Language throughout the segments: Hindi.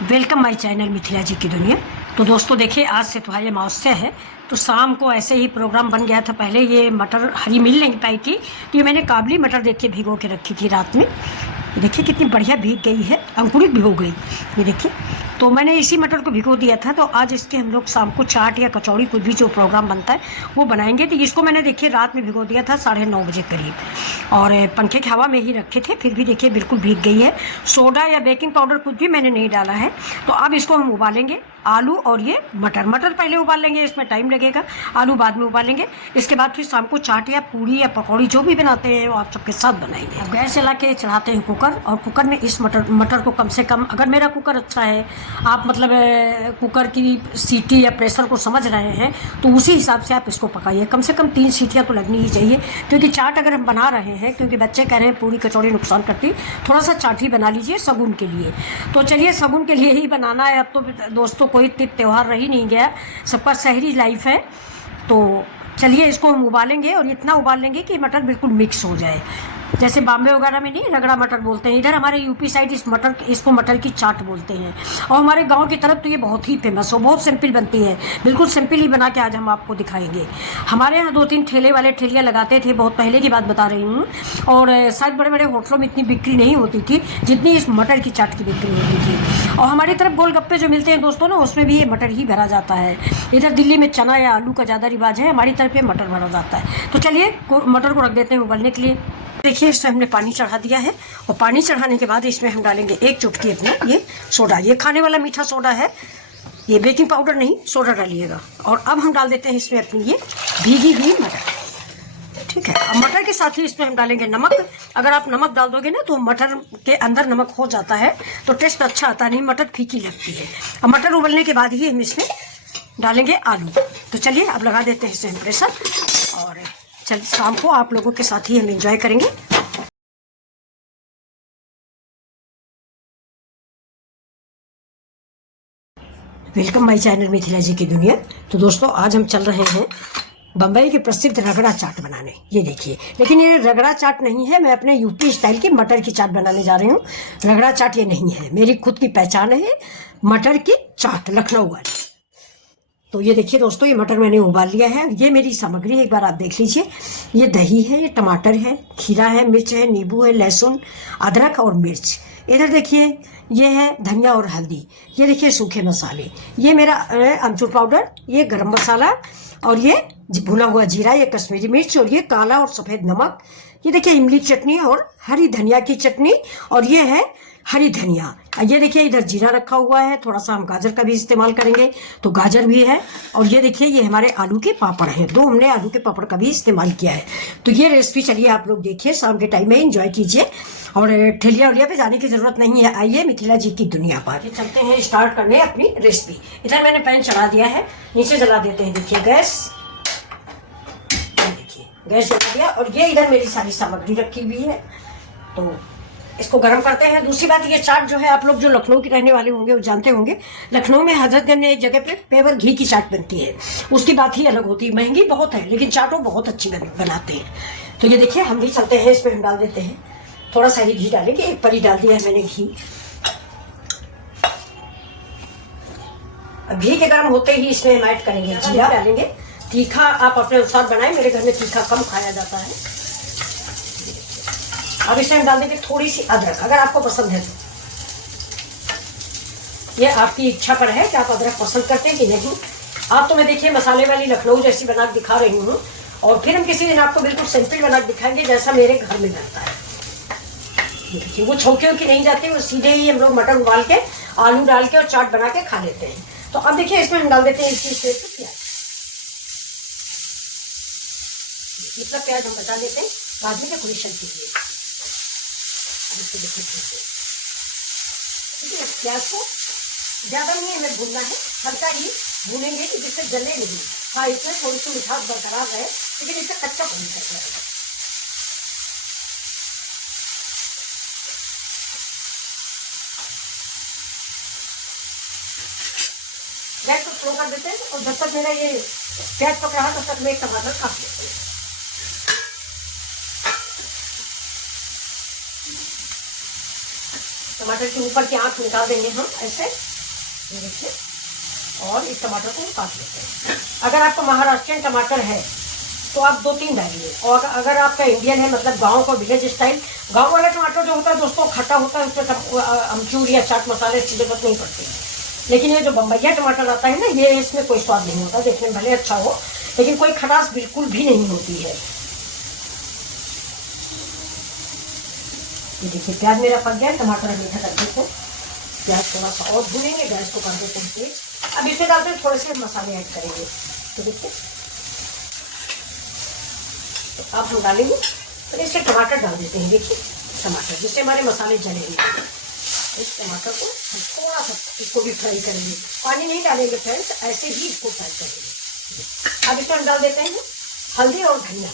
वेलकम माय चैनल मिथिला जी की दुनिया। तो दोस्तों देखिए, आज से तो अमावस्या है, तो शाम को ऐसे ही प्रोग्राम बन गया था। पहले ये मटर हरी मिल नहीं पाई थी, तो ये मैंने काबली मटर देखिए भिगो के रखी थी रात में। ये देखिए कितनी बढ़िया भीग गई है, अंकुरित भी हो गई। ये देखिए, तो मैंने इसी मटर को भिगो दिया था। तो आज इसके हम लोग शाम को चाट या कचौड़ी कुछ भी जो प्रोग्राम बनता है वो बनाएंगे। तो इसको मैंने देखिए रात में भिगो दिया था 9:30 बजे करीब, और पंखे की हवा में ही रखे थे, फिर भी देखिए बिल्कुल भीग गई है। सोडा या बेकिंग पाउडर कुछ भी मैंने नहीं डाला है। तो अब इसको हम उबालेंगे, आलू और ये मटर पहले उबाल लेंगे, इसमें टाइम लगेगा, आलू बाद में उबालेंगे। इसके बाद फिर शाम को चाट या पूड़ी या पकौड़ी जो भी बनाते हैं वो आप सबके साथ बनाएंगे। अब गैस चला के चढ़ाते हैं कुकर, और कुकर में इस मटर को कम से कम, अगर मेरा कुकर अच्छा है, आप मतलब कुकर की सीटी या प्रेशर को समझ रहे हैं, तो उसी हिसाब से आप इसको पकाइए। कम से कम 3 सीटियाँ तो लगनी ही चाहिए, क्योंकि चाट अगर हम बना रहे हैं, क्योंकि बच्चे कह रहे हैं पूरी कचौड़ी नुकसान करती, थोड़ा सा चाट ही बना लीजिए सगुन के लिए। तो चलिए सगुन के लिए ही बनाना है। अब तो दोस्तों कोई त्यौहार रही नहीं गया, सबका शहरी लाइफ है। तो चलिए इसको हम उबालेंगे, और इतना उबाल लेंगे कि मटर बिल्कुल मिक्स हो जाए। जैसे बॉम्बे वगैरह में नहीं रगड़ा मटर बोलते हैं, इधर हमारे यूपी साइड इसको मटर की चाट बोलते हैं। और हमारे गांव की तरफ तो ये बहुत ही फेमस हो, बहुत सिंपल बनती है। बिल्कुल सिंपल ही बना के आज हम आपको दिखाएंगे। हमारे यहाँ 2-3 ठेले वाले ठेलियाँ लगाते थे, बहुत पहले की बात बता रही हूँ। और शायद बड़े बड़े होटलों में इतनी बिक्री नहीं होती थी जितनी इस मटर की चाट की बिक्री होती थी। और हमारी तरफ गोलगप्पे जो मिलते हैं दोस्तों ना, उसमें भी ये मटर ही भरा जाता है। इधर दिल्ली में चना या आलू का ज़्यादा रिवाज है, हमारी तरफ ये मटर भरा जाता है। तो चलिए मटर को रख देते हैं उबलने के लिए। देखिए इसमें हमने पानी चढ़ा दिया है, और पानी चढ़ाने के बाद इसमें हम डालेंगे 1 चुटकी अपना ये सोडा, ये खाने वाला मीठा सोडा है, ये बेकिंग पाउडर नहीं, सोडा डालिएगा। और अब हम डाल देते हैं इसमें अपनी ये भीगी हुई मटर। ठीक है, अब मटर के साथ ही इसमें हम डालेंगे नमक। अगर आप नमक डाल दोगे ना तो मटर के अंदर नमक हो जाता है, तो टेस्ट अच्छा आता नहीं, मटर फीकी लगती है। अब मटर उबलने के बाद ही हम इसमें डालेंगे आलू। तो चलिए अब लगा देते हैं इसमें प्रेशर, और चल शाम को आप लोगों के साथ ही हम एंजॉय करेंगे। वेलकम माय चैनल मिथिला जी की दुनिया। तो दोस्तों आज हम चल रहे हैं बम्बई की प्रसिद्ध रगड़ा चाट बनाने। ये देखिए, लेकिन ये रगड़ा चाट नहीं है, मैं अपने यूपी स्टाइल की मटर की चाट बनाने जा रही हूँ। रगड़ा चाट ये नहीं है, मेरी खुद की पहचान है मटर की चाट, लखनऊ वाली। तो ये देखिए दोस्तों, ये मटर मैंने उबाल लिया है। ये मेरी सामग्री एक बार आप देख लीजिए। ये दही है, ये टमाटर है, खीरा है, मिर्च है, नींबू है, लहसुन, अदरक और मिर्च। इधर देखिए ये है धनिया और हल्दी। ये देखिए सूखे मसाले, ये मेरा अमचूर पाउडर, ये गरम मसाला, और ये भुना हुआ जीरा, ये कश्मीरी मिर्च, और ये काला और सफ़ेद नमक। ये देखिए इमली चटनी और हरी धनिया की चटनी, और ये है हरी धनिया। ये देखिए इधर जीरा रखा हुआ है, थोड़ा सा हम गाजर का भी इस्तेमाल करेंगे, तो गाजर भी है। और ये देखिए ये हमारे आलू के पापड़ हैं, 2 हमने आलू के पापड़ का भी इस्तेमाल किया है। तो ये रेसिपी चलिए आप लोग देखिए, शाम के टाइम में एंजॉय कीजिए, और ठेलिया उलिया पे जाने की जरूरत नहीं है। आइए मिथिला जी की दुनिया पर चलते हैं, स्टार्ट करने अपनी रेसिपी। इधर मैंने पैन चढ़ा दिया है, नीचे जला देते हैं। देखिए गैस जला दिया, और ये इधर मेरी सारी सामग्री रखी हुई है, तो इसको गर्म करते हैं। दूसरी बात, ये चाट जो है, आप लोग जो लखनऊ के रहने वाले होंगे वो जानते होंगे, लखनऊ में हजरतगंज में एक जगह पे पेवर घी की चाट बनती है, उसकी बात ही अलग होती है। महंगी बहुत है, लेकिन चाट वो बहुत अच्छी बनाते हैं। तो ये देखिए हम भी चलते हैं, इसमें हम डाल देते हैं थोड़ा सा ही घी डालेंगे, 1 परी डाल दिया है मैंने घी। घी के गर्म होते ही इसमें हम ऐड करेंगे जीरा डालेंगे। तीखा आप अपने अनुसार बनाएं, मेरे घर में तीखा कम खाया जाता है। अब इसमें हम डाल देंगे थोड़ी सी अदरक, अगर आपको पसंद है तो। ये आपकी इच्छा पर है कि आप अदरक पसंद करते हैं कि नहीं। आप तो मैं देखिए मसाले वाली लखनऊ जैसी बना के दिखा रही हूँ, और फिर हम किसी दिन आपको बिल्कुल सिंपल बना के दिखाएंगे जैसा मेरे घर में बनता है। देखिए वो छौकियों की नहीं जाती, वो सीधे ही हम लोग मटर उबाल के आलू डाल के और चाट बना के खा लेते हैं। तो अब देखिए इसमें हम डाल देते हैं इसकी प्याज। इतना प्याज हम बचा लेते हैं बाद में डेकोरेशन के लिए। ठीक है, प्याज को ज़्यादा नहीं हमें भूनना है, हल्का ही भूनेंगे कि जिससे जले नहीं। हाँ, इसमें थोड़ी सी मिठास बरकरार है, लेकिन इससे कच्चा पन कर जाएगा। गैस को स्लो कर देते हैं, और जब तक मेरा ये प्याज पक रहा है तब तक मैं एक टमाटर काट लेते हैं। टमाटर के ऊपर की आँख निकाल देंगे हम ऐसे। ये देखिए, और इस टमाटर को काट लेते हैं। अगर आपका महाराष्ट्रियन टमाटर है तो आप 2-3 डालिए, और अगर आपका इंडियन है, मतलब गांव का विलेज स्टाइल, गांव वाला टमाटर जो होता है दोस्तों खट्टा होता है, उसमें अमचूर या चाट मसाले की जरूरत नहीं पड़ती। लेकिन ये जो बम्बैया टमाटर आता है ना, ये इसमें कोई स्वाद नहीं होता, देखने में भले अच्छा हो लेकिन कोई खटास बिल्कुल भी नहीं होती है। ये देखिए प्याज मेरा पक गया, टमाटर मीठा कर देते हैं। प्याज थोड़ा सा और भूनेंगे, गैस को कर देते हैं तेज। अब इसमें डालते हैं थोड़े से मसाले ऐड करेंगे। तो देखिए, तो अब हम डालेंगे तो इससे टमाटर डाल देते हैं। देखिए टमाटर, जिससे हमारे मसाले जलेंगे। इस टमाटर को हम थोड़ा सा इसको भी फ्राई करेंगे, पानी नहीं डालेंगे फ्रेंड्स, ऐसे ही इसको फ्राई करेंगे। अब इसमें हम डाल देते हैं हल्दी और धनिया।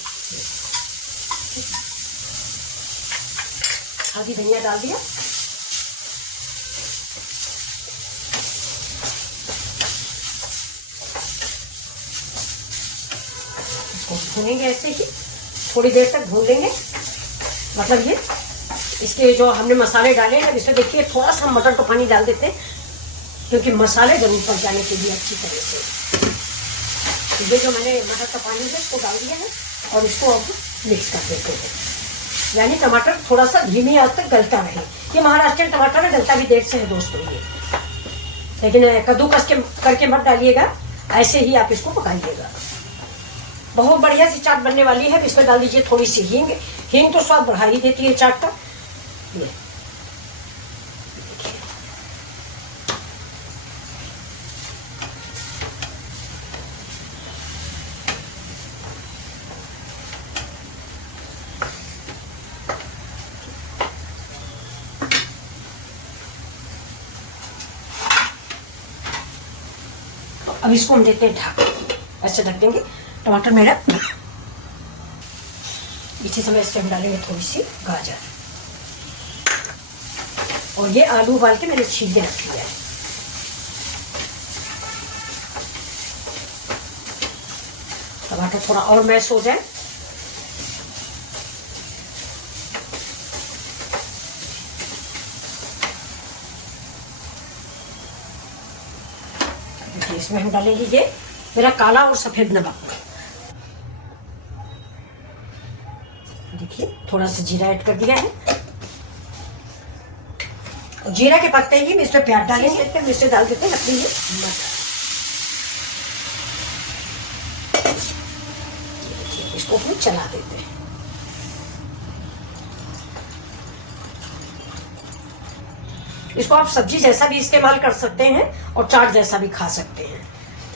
हल्दी धनिया डाल दिया। इसको भूनेंगे ऐसे ही, थोड़ी देर तक भून लेंगे। मतलब ये इसके जो हमने मसाले डाले हैं, इसमें देखिए थोड़ा सा मटर तो पानी डाल देते हैं, क्योंकि मसाले जरूर पक जाने के लिए अच्छी तरह से। तो ये जो मैंने मटर का पानी है इसको डाल दिया है, और इसको अब मिक्स कर देते हैं। यानी टमाटर थोड़ा सा धीमी आंच तक गलता रहे। ये महाराष्ट्रियन टमाटर है, गलता भी देर से है दोस्तों ये, लेकिन कद्दूकस के करके मत डालिएगा, ऐसे ही आप इसको पकाइएगा। बहुत बढ़िया सी चाट बनने वाली है। इसमें डाल दीजिए थोड़ी सी हींग। हींग तो स्वाद बढ़ा ही देती है चाट का। ये अब इसको हम देते हैं ढक, ऐसे ढक देंगे। टमाटर मेरा इसी समय इससे हम डालेंगे थोड़ी सी गाजर, और ये आलू उबाल के मैंने छील के रख लिया है। टमाटर थोड़ा और मैश हो जाए। इसमें हम डालेंगे ये मेरा काला और सफेद नमक। देखिए थोड़ा सा जीरा ऐड कर दिया है, और जीरा के पत्ते ही इसमें प्याज डालेंगे, फिर मिर्च डाल देते हैं अपनी ये मटर। इसको हम चला देते हैं। इसको आप सब्जी जैसा भी इस्तेमाल कर सकते हैं और चाट जैसा भी खा सकते हैं।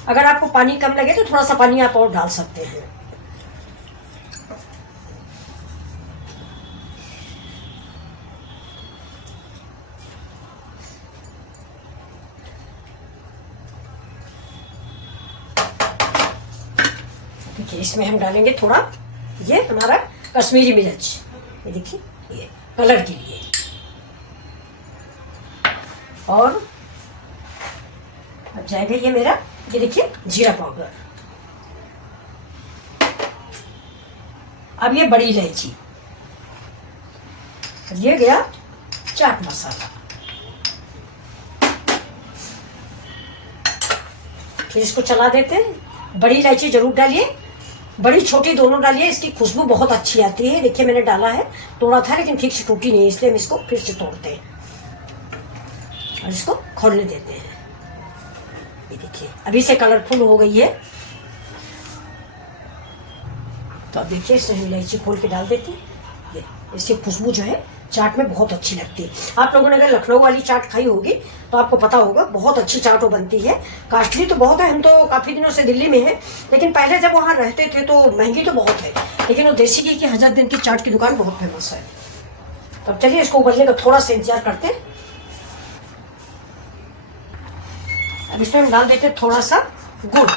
अगर आपको पानी कम लगे तो थोड़ा सा पानी आप और डाल सकते हैं। देखिए इसमें हम डालेंगे थोड़ा ये हमारा कश्मीरी मिर्च, ये देखिए ये कलर के लिए, और अब जाएगा ये मेरा, ये देखिए जीरा पाउडर। अब ये बड़ी इलायची, ये गया चाट मसाला। फिर इसको चला देते हैं। बड़ी इलायची जरूर डालिए, बड़ी छोटी दोनों डालिए, इसकी खुशबू बहुत अच्छी आती है। देखिए मैंने डाला है, तोड़ा था लेकिन ठीक से टूटी नहीं, इसलिए हम इसको फिर से तोड़ते हैं और इसको खोलने देते हैं। ये देखिए अभी से कलरफुल हो गई है। तो अब देखिए इसमें इलायची खोल के डाल देते हैं। ये इसकी खुशबू जो है चाट में बहुत अच्छी लगती है। आप लोगों ने अगर लखनऊ वाली चाट खाई होगी तो आपको पता होगा, बहुत अच्छी चाट वो बनती है। कास्टली तो बहुत है, हम तो काफी दिनों से दिल्ली में हैं, लेकिन पहले जब वहाँ रहते थे तो महंगी तो बहुत है, लेकिन वो देसी घी की हज़रत दिन की चाट की दुकान बहुत फेमस है। तो अब चलिए इसको उबलने का थोड़ा सा इंतजार करते हैं। अब इसमें हम डाल देते हैं थोड़ा सा गुड़।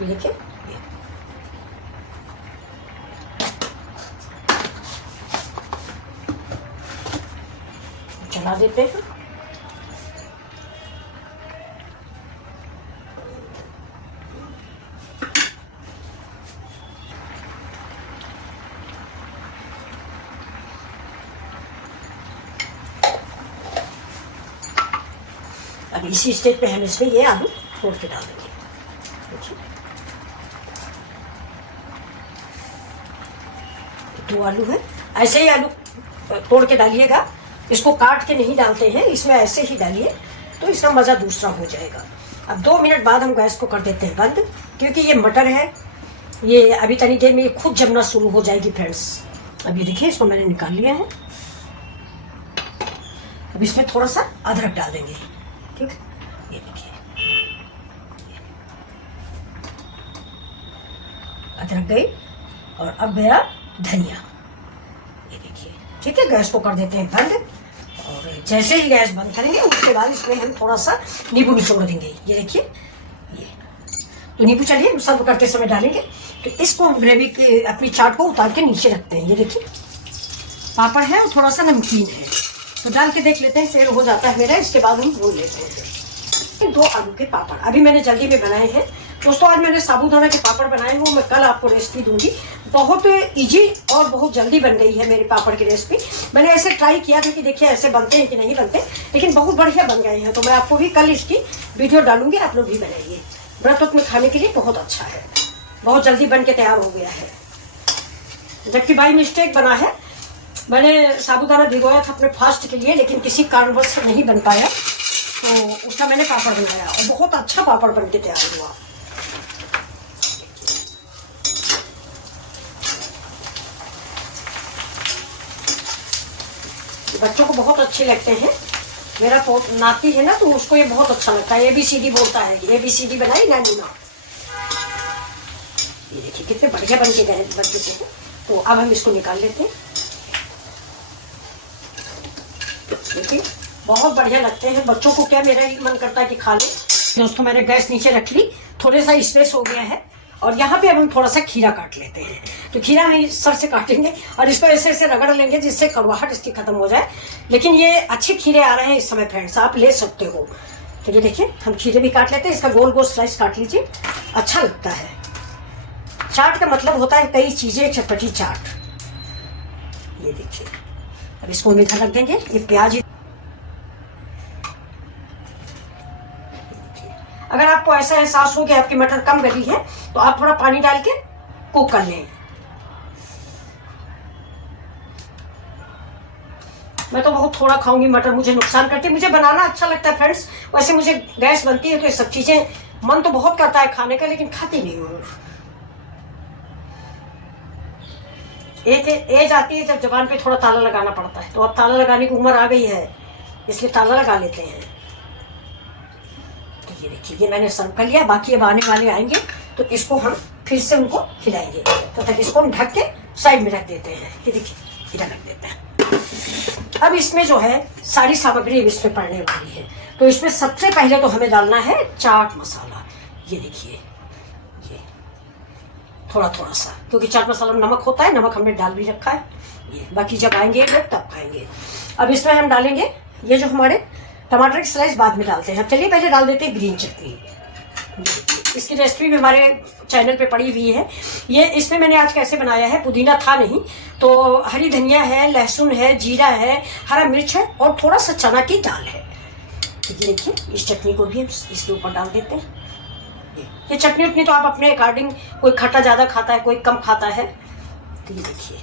देखिए चला देते हैं। अब इसी स्टेज पे हम इसमें ये आलू तोड़ के डाल देंगे। देखिए 2 आलू है, ऐसे ही आलू तोड़ के डालिएगा, इसको काट के नहीं डालते हैं, इसमें ऐसे ही डालिए तो इसका मज़ा दूसरा हो जाएगा। अब 2 मिनट बाद हम गैस को कर देते हैं बंद, क्योंकि ये मटर है, ये अभी तनी देर में ये खुद जमना शुरू हो जाएगी फ्रेंड्स। अब ये देखिए इसको मैंने निकाल लिया है। अब इसमें थोड़ा सा अदरक डाल देंगे, ठीक, ये देखिए अदरक गई, और अब मेरा धनिया, ये देखिए, ठीक है। गैस को कर देते हैं बंद, और जैसे ही गैस बंद करेंगे उसके बाद इसमें हम थोड़ा सा नींबू निचोड़ देंगे। ये देखिए, ये तो नींबू चलिए सर्व करते समय डालेंगे। तो इसको हम ग्रेवी की अपनी चाट को उतार के नीचे रखते हैं। ये देखिए पापड़ है और थोड़ा सा नमकीन है, तो डाल के देख लेते हैं, फिर हो जाता है मेरा। इसके बाद हम भून लेते हैं 2 आलू के पापड़, अभी मैंने जल्दी में बनाए हैं दोस्तों। आज मैंने साबूदाना के पापड़ बनाए हैं, वो मैं कल आपको रेसिपी दूंगी। बहुत इजी और बहुत जल्दी बन गई है मेरी पापड़ की रेसिपी। मैंने ऐसे ट्राई किया था कि देखिए ऐसे बनते हैं कि नहीं बनते, लेकिन बहुत बढ़िया बन गए हैं। तो मैं आपको भी कल इसकी वीडियो डालूंगी, आप लोग भी बनाइए। व्रत वक्त में खाने के लिए बहुत अच्छा है, बहुत जल्दी बन के तैयार हो गया है। जबकि बाई मिस्टेक बना है, मैंने साबूदाना भिगोया था अपने फास्ट के लिए, लेकिन किसी कारणवश से नहीं बन पाया, तो उसका मैंने पापड़ बनाया और बहुत अच्छा पापड़ बन के तैयार हुआ। बच्चों को बहुत अच्छे लगते हैं। मेरा नाती है ना, तो उसको ये बहुत अच्छा लगता है। ABCD बोलता है, ABCD बनाई नानी माँ। ये देखिए कितने बढ़िया बन चुके हैं। तो अब हम इसको निकाल लेते हैं। देखिए बहुत बढ़िया लगते हैं बच्चों को। क्या मेरा मन करता है कि खा ले। दोस्तों मैंने गैस नीचे रख ली, थोड़ा सा स्पेस हो गया है, और यहाँ पे अब हम थोड़ा सा खीरा काट लेते हैं। तो खीरा हम सर से काटेंगे और इसको ऐसे ऐसे रगड़ लेंगे जिससे कड़वाहट इसकी खत्म हो जाए। लेकिन ये अच्छे खीरे आ रहे हैं इस समय फ्रेंड्स, आप ले सकते हो। तो ये देखिए हम खीरे भी काट लेते हैं, इसका गोल गोल स्लाइस काट लीजिए, अच्छा लगता है। चाट का मतलब होता है कई चीजें, चटपटी चाट। ये देखिए अब इसको हम इधर रख देंगे। ये प्याज, अगर आपको ऐसा एहसास हो कि आपकी मटर कम गली है तो आप थोड़ा पानी डाल के कुक कर लें। मैं तो बहुत थोड़ा खाऊंगी, मटर मुझे नुकसान करती है। मुझे बनाना अच्छा लगता है फ्रेंड्स, वैसे मुझे गैस बनती है तो ये सब चीजें मन तो बहुत करता है खाने का, लेकिन खाती नहीं हूँ। एक एज आती है जब जबान पे थोड़ा ताला लगाना पड़ता है, तो अब ताला लगाने की उम्र आ गई है, इसलिए ताला लगा लेते हैं। तो ये देखिए ये मैंने सर्व कर लिया। बाकी अब आने वाले आएंगे तो इसको हम फिर से उनको खिलाएंगे, तो तक इसको हम ढक के साइड में रख देते हैं। ये देखिए इधर रख देते हैं। अब इसमें जो है सारी सामग्री इसमें पड़ने वाली है। तो इसमें सबसे पहले तो हमें डालना है चाट मसाला। ये देखिए ये थोड़ा थोड़ा सा, क्योंकि चाट मसाला में नमक होता है, नमक हमने डाल भी रखा है। ये बाकी जब आएंगे लोग तब खाएंगे। अब इसमें हम डालेंगे ये जो हमारे टमाटर की स्लाइस बाद में डालते हैं। चलिए पहले डाल देते हैं ग्रीन चटनी। इसकी रेसिपी भी हमारे चैनल पे पड़ी हुई है। ये इसमें मैंने आज कैसे बनाया है, पुदीना था नहीं तो हरी धनिया है, लहसुन है, जीरा है, हरा मिर्च है और थोड़ा सा चना की दाल है। तो ये देखिए इस चटनी को भी हम इसके ऊपर डाल देते हैं। ये चटनी उतनी तो आप अपने अकॉर्डिंग, कोई खट्टा ज़्यादा खाता है, कोई कम खाता है। तो ये देखिए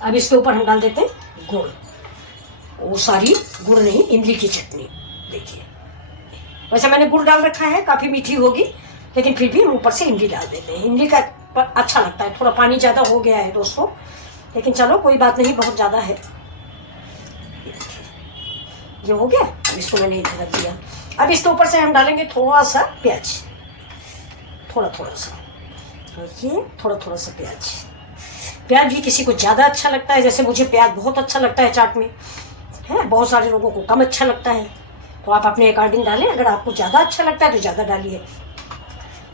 अब इसके ऊपर हम डाल देते हैं गुड़। वो सारी गुड़ नहीं, इमली की चटनी। देखिए वैसे मैंने गुड़ डाल रखा है, काफ़ी मीठी होगी, लेकिन फिर भी हम ऊपर से इमली डाल देते हैं। इमली का अच्छा लगता है। थोड़ा पानी ज़्यादा हो गया है दोस्तों, लेकिन चलो कोई बात नहीं, बहुत ज़्यादा है। ये हो गया, अब इसको मैंने इधर रख दिया। अब इसके ऊपर से हम डालेंगे थोड़ा सा प्याज, थोड़ा थोड़ा सा। तो ये थोड़ा थोड़ा सा प्याज। प्याज भी किसी को ज़्यादा अच्छा लगता है, जैसे मुझे प्याज बहुत अच्छा लगता है चाट में, है। बहुत सारे लोगों को कम अच्छा लगता है, तो आप अपने अकॉर्डिंग डालें। अगर आपको ज़्यादा अच्छा लगता है तो ज़्यादा डालिए।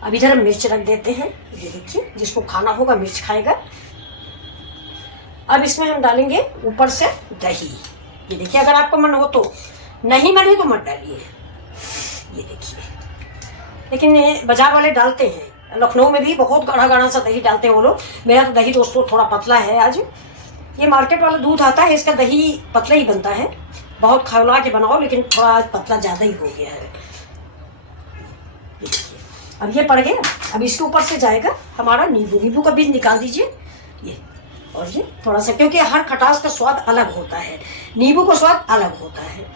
अब इधर हम मिर्च रख देते हैं। ये देखिए जिसको खाना होगा मिर्च खाएगा। अब इसमें हम डालेंगे ऊपर से दही। ये देखिए अगर आपको मन हो तो, नहीं मन है तो मत डालिए। ये देखिए, लेकिन बाजार वाले डालते हैं, लखनऊ में भी बहुत गाढ़ा गाढ़ा सा दही डालते हैं वो लोग। मेरा तो दही दोस्तों थोड़ा पतला है आज। ये मार्केट वाला दूध आता है, इसका दही पतला ही बनता है। बहुत खौला के बनाओ, लेकिन थोड़ा आज पतला ज़्यादा ही हो गया है। अब ये पड़ गया। अब इसके ऊपर से जाएगा हमारा नींबू। नींबू का बीज निकाल दीजिए ये, और ये थोड़ा सा, क्योंकि हर खटास का स्वाद अलग होता है, नींबू का स्वाद अलग होता है।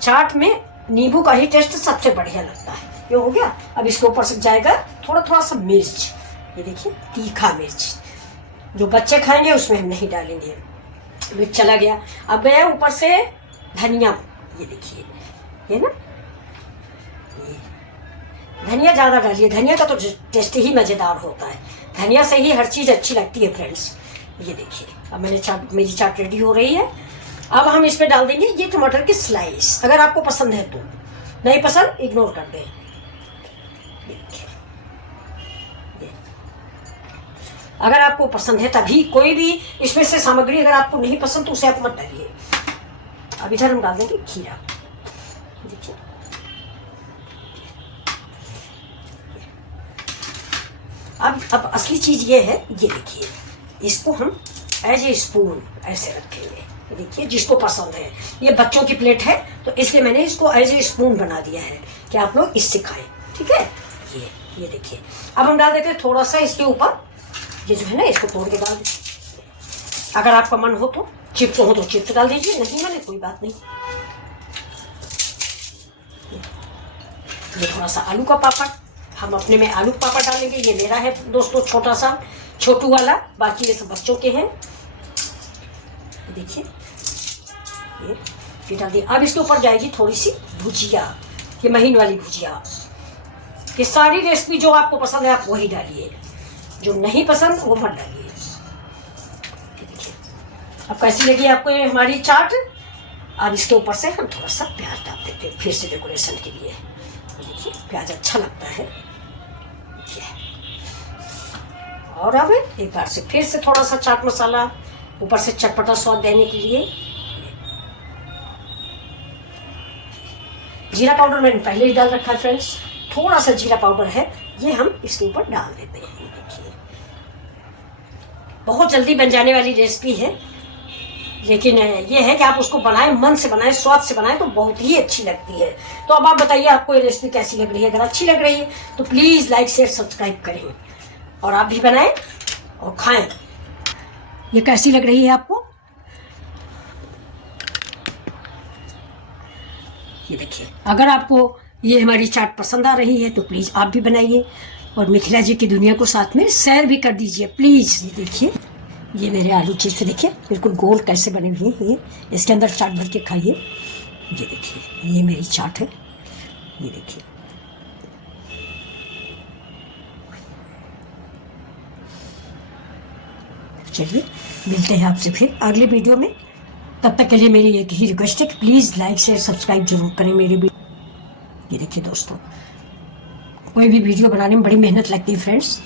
चाट में नींबू का ही टेस्ट सबसे बढ़िया लगता है। ये हो गया। अब इसके ऊपर से जाएगा थोड़ा थोड़ा सा मिर्च। ये देखिए तीखा मिर्च, जो बच्चे खाएंगे उसमें हम नहीं डालेंगे। मिर्च चला गया। अब गया ऊपर से धनिया। ये देखिए, ये ना, ये धनिया ज़्यादा डालिए। धनिया का तो टेस्ट ही मज़ेदार होता है। धनिया से ही हर चीज़ अच्छी लगती है फ्रेंड्स। ये देखिए, अब मेरी चाट रेडी हो रही है। अब हम इसमें डाल देंगे ये टमाटर की स्लाइस। अगर आपको पसंद है तो, नहीं पसंद इग्नोर कर दें। अगर आपको पसंद है तभी, कोई भी इसमें से सामग्री अगर आपको नहीं पसंद तो उसे आप मत डालिए। अब इधर हम डाल देंगे खीरा। देखिए, अब असली चीज ये है, ये देखिए, इसको हम एज ए स्पून ऐसे रखेंगे। देखिए, जिसको पसंद है, ये बच्चों की प्लेट है तो इसलिए मैंने इसको एज ए स्पून बना दिया है कि आप लोग इससे खाएं। ठीक है, ये देखिए। अब हम डाल देते हैं थोड़ा सा इसके ऊपर, ये जो है ना, इसको तोड़ के डाल दीजिए। अगर आपका मन हो तो चिप्स हो तो चिप्स डाल दीजिए, नहीं माने कोई बात नहीं। ये थोड़ा सा आलू का पापड़, हम अपने में आलू पापड़ डालेंगे। ये मेरा है दोस्तों छोटा सा, छोटू वाला, बाकी ये सब बच्चों के हैं। देखिए, ये डाल दिए। अब इसके ऊपर जाएगी थोड़ी सी भुजिया, ये महीन वाली भुजिया। ये सारी रेसिपी जो आपको पसंद है आप वही डालिए, जो नहीं पसंद वो मत डालिए। देखिए, अब कैसी लगी आपको ये हमारी चाट। अब इसके ऊपर से हम थोड़ा सा प्याज डाल देते हैं फिर से डेकोरेशन के लिए। देखिए, प्याज अच्छा लगता है। और अब एक बार से फिर से थोड़ा सा चाट मसाला ऊपर से चटपटा स्वाद देने के लिए। जीरा पाउडर मैंने पहले ही डाल रखा है फ्रेंड्स, थोड़ा सा जीरा पाउडर है, ये हम इसके ऊपर डाल देते हैं। देखिए, बहुत जल्दी बन जाने वाली रेसिपी है, लेकिन ये है कि आप उसको बनाएं, मन से बनाएं, स्वाद से बनाएं तो बहुत ही अच्छी लगती है। तो अब आप बताइए आपको ये रेसिपी कैसी लग रही है। अगर अच्छी लग रही है तो प्लीज़ लाइक शेयर सब्सक्राइब करें, और आप भी बनाएं और खाएं। ये कैसी लग रही है आपको, ये देखिए। अगर आपको ये हमारी चाट पसंद आ रही है तो प्लीज़ आप भी बनाइए, और मिथिला जी की दुनिया को साथ में शेयर भी कर दीजिए प्लीज़। ये देखिए, ये मेरे आलू चिप्स देखिए बिल्कुल गोल कैसे बने हुए हैं। ये इसके अंदर चाट भर के खाइए। ये देखिए, ये मेरी चाट है। ये देखिए, चलिए मिलते हैं आपसे फिर अगले वीडियो में। तब तक के लिए मेरी एक ही रिक्वेस्ट है कि प्लीज़ लाइक शेयर सब्सक्राइब जरूर करें मेरी वीडियो। ये देखिए दोस्तों, कोई भी वीडियो बनाने में बड़ी मेहनत लगती है फ्रेंड्स।